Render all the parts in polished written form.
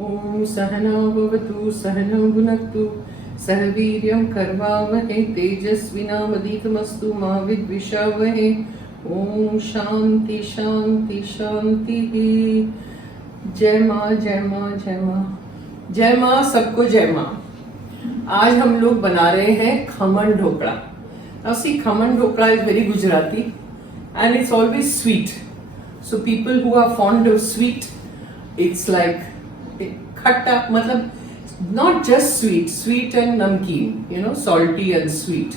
ओम सहना भवतु सहनौ भुनक्तु सह वीर्यं करवावहै तेजस्विनावधीतमस्तु मा विद्विषावहै। ओम शांति शांति शांति। जय माँ जय माँ जय माँ जय माँ, सबको जय माँ। आज हम लोग बना रहे हैं khaman dhokla. Now see, Khaman Dhokla is very Gujarati and it's always sweet. So people who are fond of sweet, it's like khatta, matlab not just sweet, sweet and namkeen, you know, salty and sweet.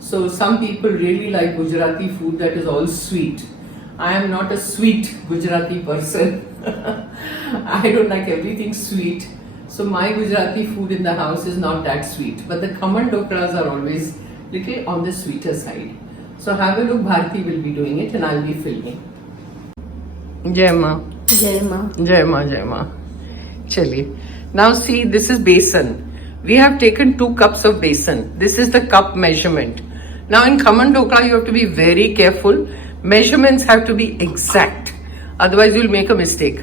So some people really like Gujarati food that is all sweet. I am not a sweet Gujarati person. I don't like everything sweet. So my Gujarati food in the house is not that sweet. But the Khaman Dhoklas are always little on the sweeter side. So have a look, Bharti will be doing it and I'll be filming. Jai Ma. Jai Ma. Jai Ma, Jai Ma. Chaliye. Now see, this is besan. We have taken 2 cups of besan. This is the cup measurement. Now in Khaman Dhokla, you have to be very careful. Measurements have to be exact. Otherwise you'll make a mistake.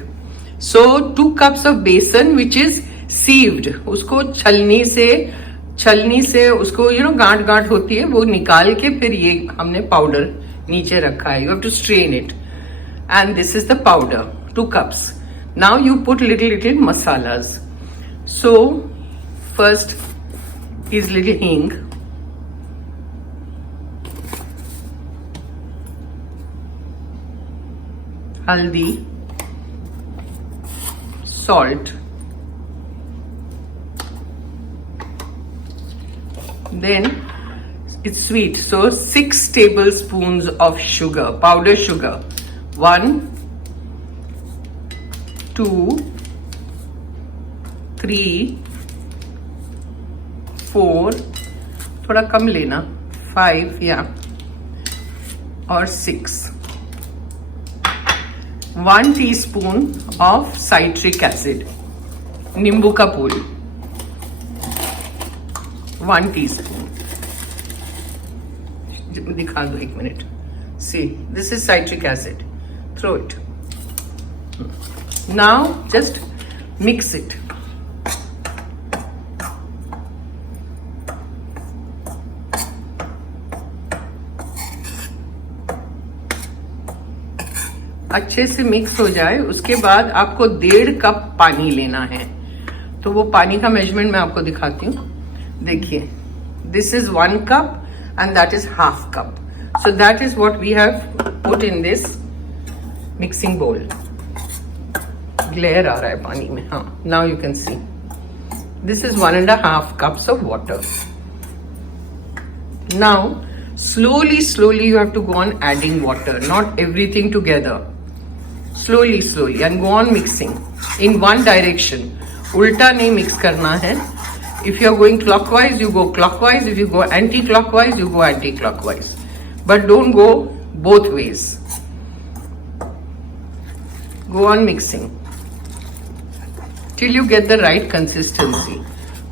So 2 cups of besan, which is sieved. Usko छलनी से उसको गांठ गांठ होती है वो निकाल के फिर ये हमने पाउडर नीचे रखा है. You have to strain it and this is the powder 2 cups. Now you put little masalas. So first is little hing, haldi, salt, then it's sweet, so 6 tablespoons of sugar, powder sugar. 1 2 3 4, थोड़ा कम लेना, 5 या और 6. 1 teaspoon of citric acid, nimbu का फूल, 1 teaspoon. दिखा दो 1 minute. See, this is citric acid. Throw it. Now just mix it. अच्छे से mix हो जाए उसके बाद आपको 1.5 कप पानी लेना है. तो वो पानी का मेजरमेंट मैं आपको दिखाती हूँ. देखिए, this is 1 cup and that is half cup. So that is what we have put in this mixing bowl. Glare आ रहा है पानी में. हाँ, now you can see. This is 1.5 cups of water. Now slowly you have to go on adding water, not everything together. Slowly and go on mixing in one direction. उल्टा नहीं mix करना है. If you are going clockwise, you go clockwise. If you go anti-clockwise, you go anti-clockwise. But don't go both ways. Go on mixing till you get the right consistency,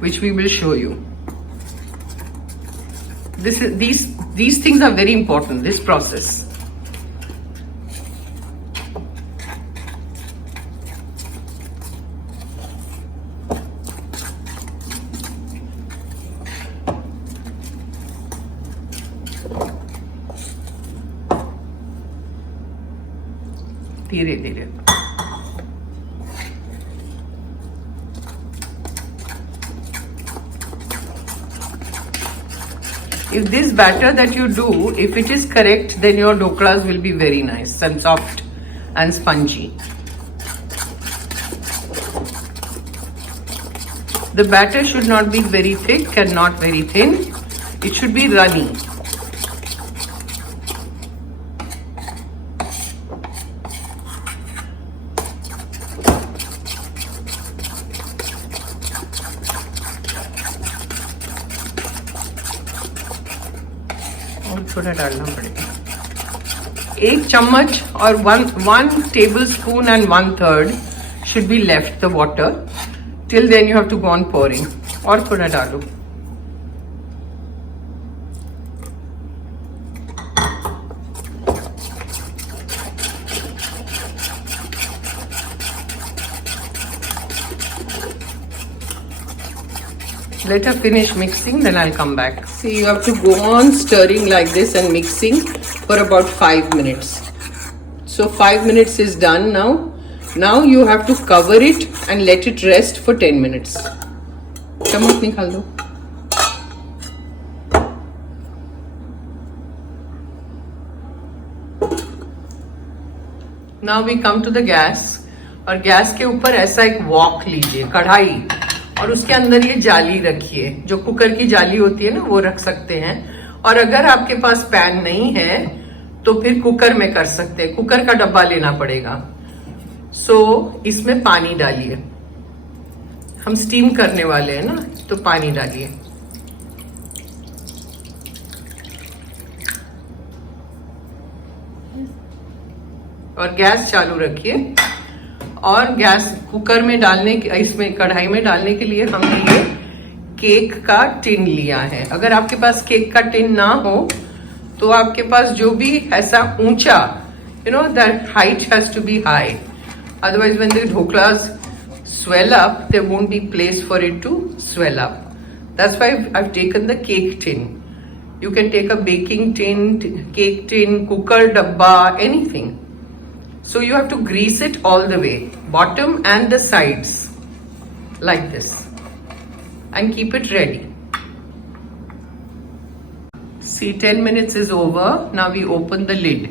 which we will show you. These things are very important, this process. धीरे धीरे. If this batter that you do, if it is correct, then your dhoklas will be very nice and soft and spongy. The batter should not be very thick and not very thin. It should be runny. थोड़ा डालना पड़ेगा. 1 चम्मच और 1 tablespoon and 1/3 should be left the water. Till then you have to go on pouring. और थोड़ा डालो. Let her finish mixing, then I'll come back. See, you have to go on stirring like this and mixing for about 5 minutes. So 5 minutes is done now. Now you have to cover it and let it rest for 10 minutes. चम्मच निकाल दो. Now we come to the gas. और gas के ऊपर ऐसा एक walk लीजिए, कढ़ाई, और उसके अंदर ये जाली रखिए. जो कुकर की जाली होती है ना, वो रख सकते हैं. और अगर आपके पास पैन नहीं है तो फिर कुकर में कर सकते हैं. कुकर का डब्बा लेना पड़ेगा. सो इसमें पानी डालिए. हम स्टीम करने वाले हैं ना, तो पानी डालिए. और गैस चालू रखिए. और गैस कुकर में डालने, इसमें कढ़ाई में डालने के लिए हमने ये केक का टिन लिया है. अगर आपके पास केक का टिन ना हो तो आपके पास जो भी ऐसा ऊंचा, that height has to be high. Otherwise when the dhoklas swell up, there won't be place for it to swell up. That's why I've taken the cake tin. You can take a baking tin, cake tin, cooker dabba, anything. So you have to grease it all the way, bottom and the sides, like this, and keep it ready. See, 10 minutes is over. Now we open the lid.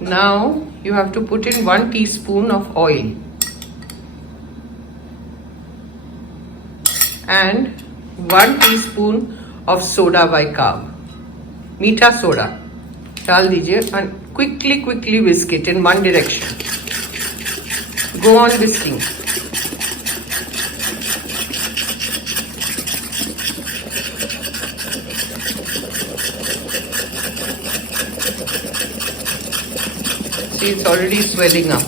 Now you have to put in 1 teaspoon of oil and 1 teaspoon of soda bicarb, मीठा soda डाल दीजिए. and quickly whisk it in one direction. Go on whisking. See, it's already swelling up.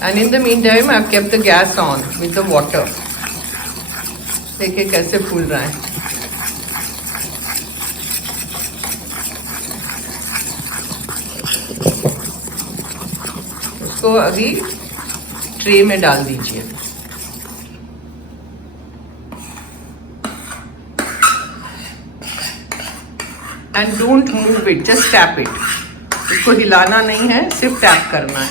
And in the meantime, I've kept the gas on with the water. देखिए कैसे फूल रहा है. उसको अभी tray में डाल दीजिए. And don't move it, just tap it. इसको हिलाना नहीं है, सिर्फ टैप करना है.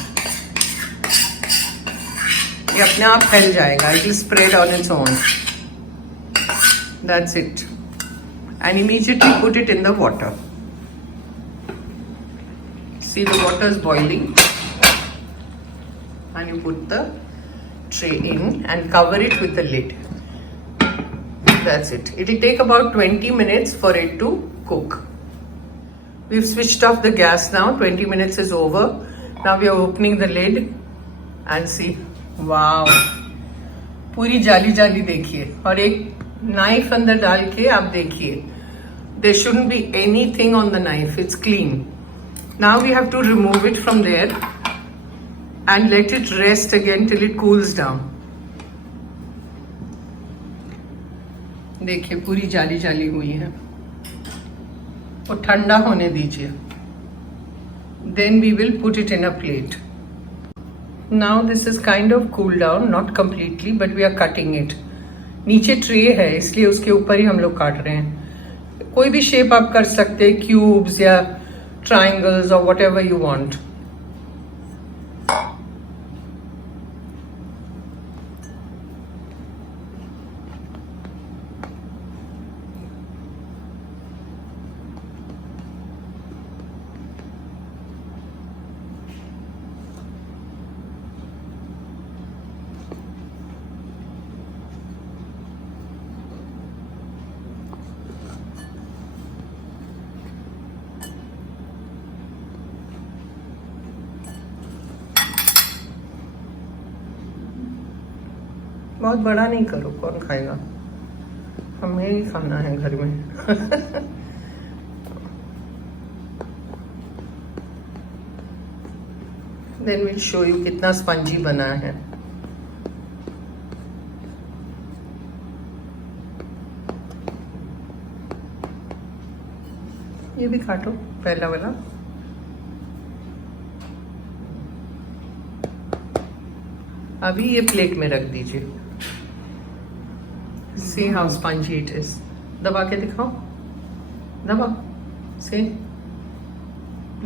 ये अपने आप फैल जाएगा. It will spread on its own. That's it. And immediately put it in the water. See, the water is boiling. And you put the tray in and cover it with the lid. That's it. It will take about 20 minutes for it to cook. We've switched off the gas now. 20 minutes is over. Now we are opening the lid and see. Wow. पूरी जाली जाली देखिए. और एक knife अंदर डाल के आप देखिए. There shouldn't be anything on the knife. It's clean. Now we have to remove it from there and let it rest again till it cools down. देखिए पूरी जाली जाली हुई है. और ठंडा होने दीजिए. Then we will put it in a plate. Now this is kind of cooled down, not completely, but we are cutting it. नीचे ट्रे है इसलिए उसके ऊपर ही हम लोग काट रहे हैं. कोई भी शेप आप कर सकते हैं, क्यूब्स या ट्रायंगल्स और व्हाट एवर यू वांट. बहुत बड़ा नहीं करो, कौन खाएगा. हमें ही खाना है घर में. Then we'll show you कितना स्पंजी बना है. ये भी काटो पहला वाला. अभी ये प्लेट में रख दीजिए. See how spongy it is. दबा के दिखाओ, दबा से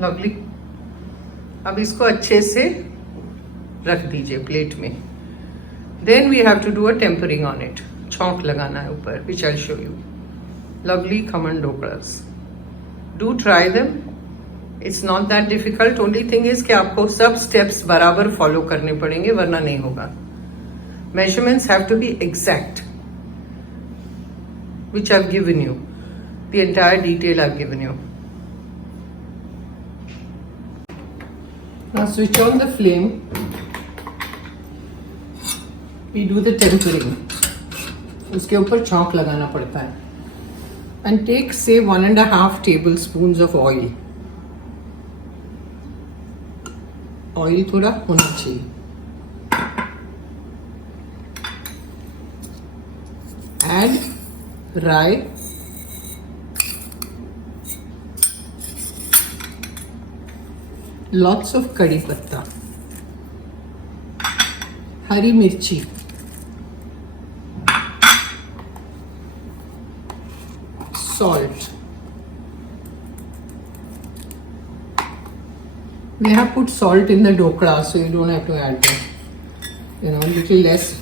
लवली. अब इसको अच्छे से रख दीजिए प्लेट में. Then we have to do a tempering on it. छौंक लगाना है ऊपर, which I'll show you. Lovely Khaman Dhoklas. Do try them. It's not that difficult. Only thing is कि आपको सब steps बराबर follow करने पड़ेंगे, वरना नहीं होगा. Measurements have to be exact, which I've given you. The entire detail I've given you. Now switch on the flame. We do the tempering. उसके ऊपर छौंक लगाना पड़ता है. And take say 1.5 tablespoons of oil. Oil थोड़ा होना चाहिए. Add rye, lots of कड़ी पत्ता, हरी मिर्ची, salt. We have put salt in the dhokla, so you don't have to add that. You know, a little less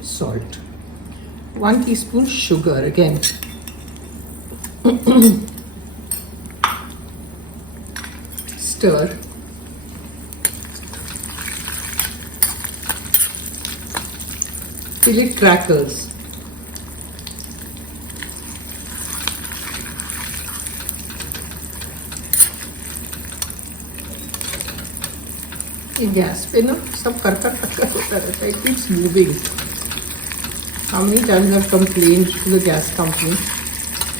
salt. 1 teaspoon sugar again. Stir. Till it crackles. Gas पे ना सब कर होता रहता है. It keeps moving. How many times I've complained to the gas company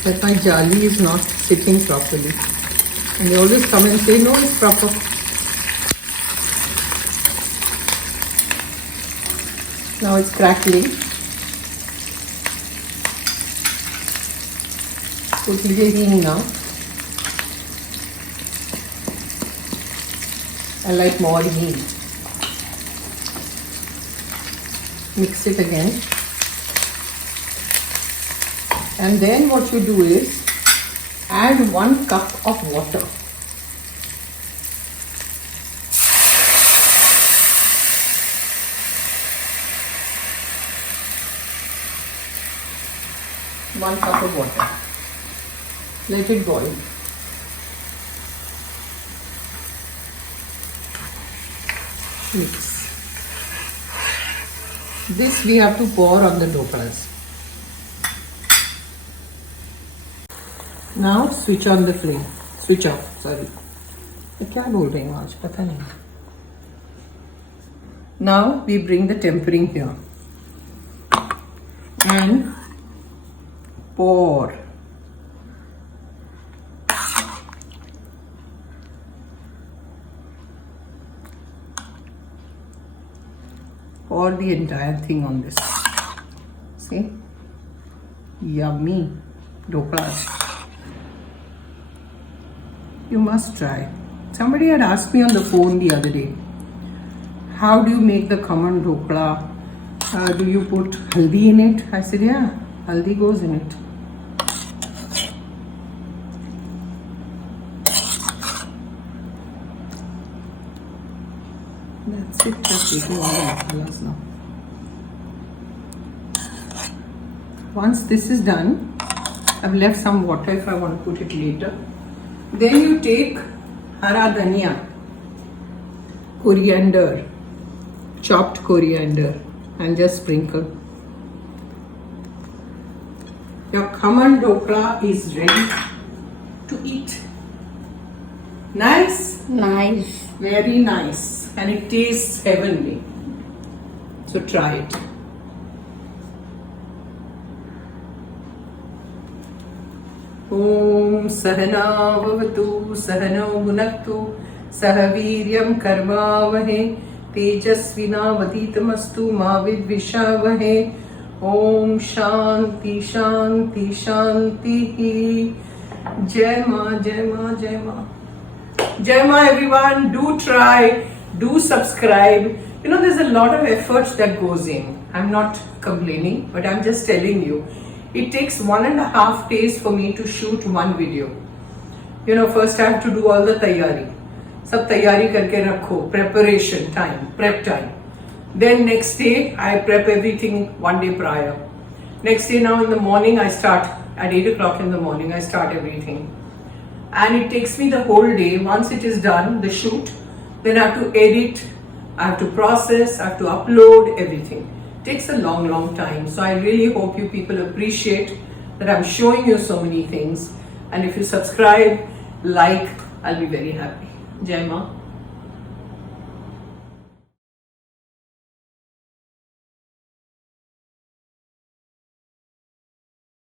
that my jali is not sitting properly, and they always come and say no, it's proper. Now it's crackling. Put little hing now. I like more hing. Mix it again. And then what you do is add 1 cup of water. One cup of water. Let it boil. Mix. This we have to pour on the dhoklas. Now switch on the flame. Switch off. Sorry. मैं क्या बोल रही हूँ आज पता नहीं. Now we bring the tempering here and pour. Pour the entire thing on this. See? Yummy dhoklas. You must try. Somebody had asked me on the phone the other day, how do you make the Khaman Dhokla? Do you put haldi in it? I said, yeah, haldi goes in it. That's it. Just taking all the masalas now. Once this is done, I've left some water if I want to put it later. Then you take hara dhania, coriander, chopped coriander, and just sprinkle. Your Khaman Dhokla is ready to eat. Nice? Nice. Very nice. And it tastes heavenly. So try it. Om Sahana Bhavatu Sahano Bhunaktu Sahaviryam Karvavahe Tejasvinavaditamastu Ma Vidvishavahe. Om Shanti Shanti Shanti. Jai Ma, Jai Ma, Jai Ma. Jai Ma everyone. Do try. Do subscribe. You know, there's a lot of effort that goes in. I'm not complaining, but I'm just telling you. It takes 1.5 days for me to shoot one video. You know, first I have to do all the taiyari. Sab taiyari karke rakho, preparation time, prep time. Then next day I prep everything 1 day prior. Next day now in the morning I start, at 8 o'clock in the morning I start everything. And it takes me the whole day. Once it is done, the shoot, then I have to edit, I have to process, I have to upload everything. It takes a long time. So I really hope you people appreciate that I'm showing you so many things. And if you subscribe, like, I'll be very happy. Jai Ma.